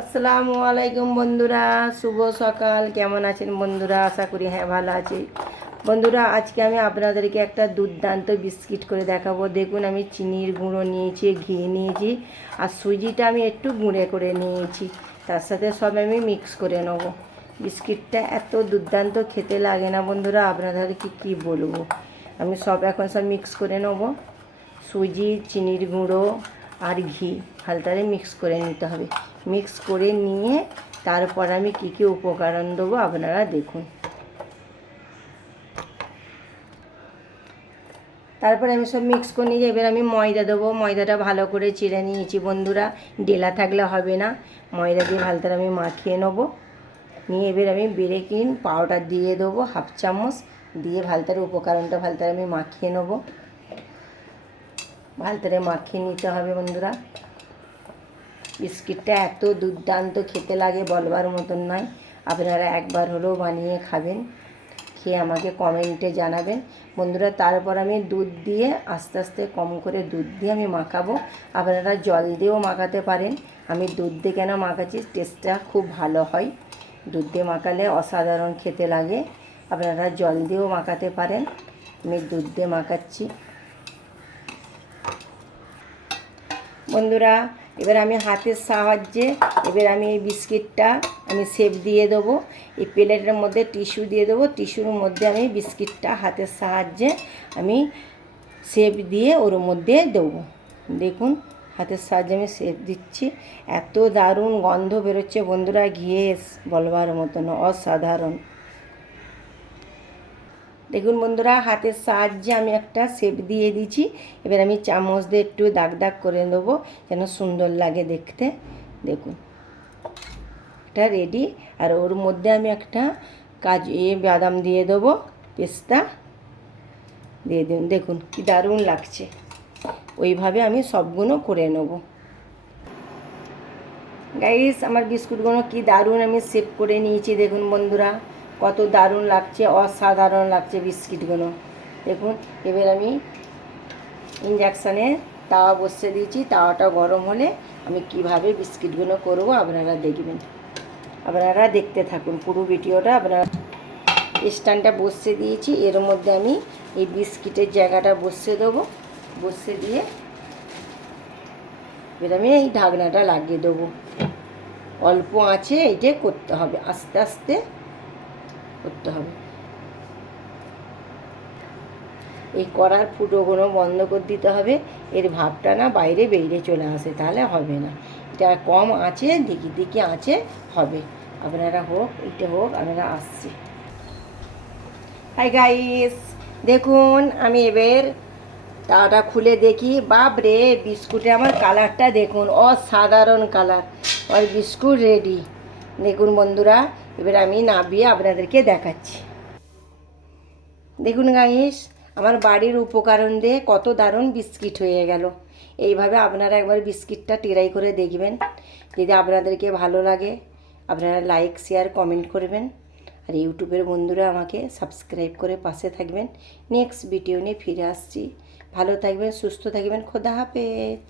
আসসালামু আলাইকুম বন্ধুরা, শুভ সকাল। কেমন আছেন বন্ধুরা? আশা করি হ্যাঁ ভালো আছি। বন্ধুরা, আজকে আমি আপনাদেরকে একটা দুর্দান্ত বিস্কিট করে দেখাবো। দেখুন, আমি চিনির গুঁড়ো নিয়েছি, ঘি নিয়েছি, আর সুজিটা আমি একটু গুঁড়ে করে নিয়েছি। তার সাথে সব আমি মিক্স করে নেব। বিস্কিটটা এত দুর্দান্ত খেতে লাগে না বন্ধুরা, আপনাদেরকে কি বলবো। আমি এখন সব মিক্স করে নেব। সুজি, চিনির গুঁড়ো আর ঘি হালকারে মিক্স করে নিতে হবে। মিক্স করে নিয়ে তারপর আমি কী কী উপকরণ দেবো আপনারা দেখুন। তারপরে আমি সব মিক্স করে নিয়ে এবার আমি ময়দা দেবো। ময়দাটা ভালো করে চিড়ে নিয়েছি বন্ধুরা, ডেলা থাকলে হবে না। ময়দা দিয়ে ভালো আমি মাখিয়ে নেবো। নিয়ে এবার আমি বেকিং পাউডার দিয়ে দেবো হাফ চামচ, দিয়ে ভালো উপকরণটা ভালো আমি মাখিয়ে নেবো। ভালো মাখিয়ে নিতে হবে বন্ধুরা। বিস্কিটটা এত দুর্দান্ত খেতে লাগে, বলবার মতন নয়। আপনারা একবার হলেও বানিয়ে খাবেন, খেয়ে আমাকে কমেন্টে জানাবেন বন্ধুরা। তারপর আমি দুধ দিয়ে আস্তে আস্তে কম করে দুধ দিয়ে আমি মাখাবো। আপনারা জল দিয়েও মাখাতে পারেন। আমি দুধ দিয়ে কেন মাখাচ্ছি, টেস্টটা খুব ভালো হয়। দুধ দিয়ে মাখালে অসাধারণ খেতে লাগে। আপনারা জল দিয়েও মাখাতে পারেন। আমি দুধ দিয়ে মাখাচ্ছি বন্ধুরা। এবার আমি হাতের সাহায্যে এবার আমি এই বিস্কিটটা আমি শেপ দিয়ে দেবো। এই প্লেটের মধ্যে টিস্যু দিয়ে দেবো। টিস্যুর মধ্যে আমি বিস্কিটটা হাতের সাহায্যে আমি শেপ দিয়ে ওর মধ্যে দেবো। দেখুন, হাতের সাহায্যে আমি শেপ দিচ্ছি। এত দারুণ গন্ধ বেরোচ্ছে বন্ধুরা, ঘিয়ে বলবার মতন অসাধারণ। দেখুন বন্ধুরা, হাতের সাহায্যে আমি একটা শেপ দিয়ে দিয়েছি। এবার আমি চামচ দিয়ে একটু দাগ দাগ করে দেবো যেন সুন্দর লাগে দেখতে। দেখুন, এটা রেডি। আর ওর মধ্যে আমি একটা কাজু বাদাম দিয়ে দেবো, পেস্তা দিয়ে দিন। দেখুন কি দারুণ লাগছে। ওইভাবে আমি সবগুলো করে নেব। গাইস, আমার বিস্কুটগুলো কি দারুণ আমি শেপ করে নিয়েছি। দেখুন বন্ধুরা, কত দারুণ লাগছে, অসাধারণ লাগছে বিস্কিটগুলো। দেখুন, এবার আমি ইন্ডাকশানে তাওয়া বসিয়ে দিয়েছি। তাওয়াটা গরম হলে আমি কিভাবে বিস্কিটগুলো করব আপনারা দেখবেন। আপনারা দেখতে থাকুন পুরো ভিডিওটা। আপনারা স্ট্যান্ডটা বসিয়ে দিয়েছি, এর মধ্যে আমি এই বিস্কিটের জায়গাটা বসিয়ে দেবো। বসিয়ে দিয়ে এবার আমি এই ঢাকনাটা লাগিয়ে দেবো। অল্প আঁচে এইটা করতে হবে, আস্তে আস্তে করতে হবে। এই কড়ার ফুটোগুলো বন্ধ করে দিতে হবে। এর ভাবটা না বাইরে বেরিয়ে চলে আসে, তাহলে হবে না। এটা কম আঁচে দিকে দিকে আঁচে হবে। আপনারা এটা হোক, আপনারা আসছি। হাই গাইস, দেখুন আমি এবার তাওয়াটা খুলে দেখি। বাপরে, বিস্কুটে আমার কালারটা দেখুন, অসাধারণ কালার। আমার বিস্কুট রেডি। দেখুন বন্ধুরা, এবার আমি নামিয়ে আপনাদেরকে দেখাচ্ছি। দেখুন গাইস, আমার বাড়ির উপকরণ দিয়ে কত দারুণ বিস্কিট হয়ে গেল। এইভাবে আপনারা একবার বিস্কিটটা ট্রাই করে দেখবেন। যদি আপনাদেরকে ভালো লাগে আপনারা লাইক, শেয়ার, কমেন্ট করবেন। আর ইউটিউবের বন্ধুরা আমাকে সাবস্ক্রাইব করে পাশে থাকবেন। নেক্সট ভিডিও নিয়ে ফিরে আসছি। ভালো থাকবেন, সুস্থ থাকবেন। খোদা হাফেজ।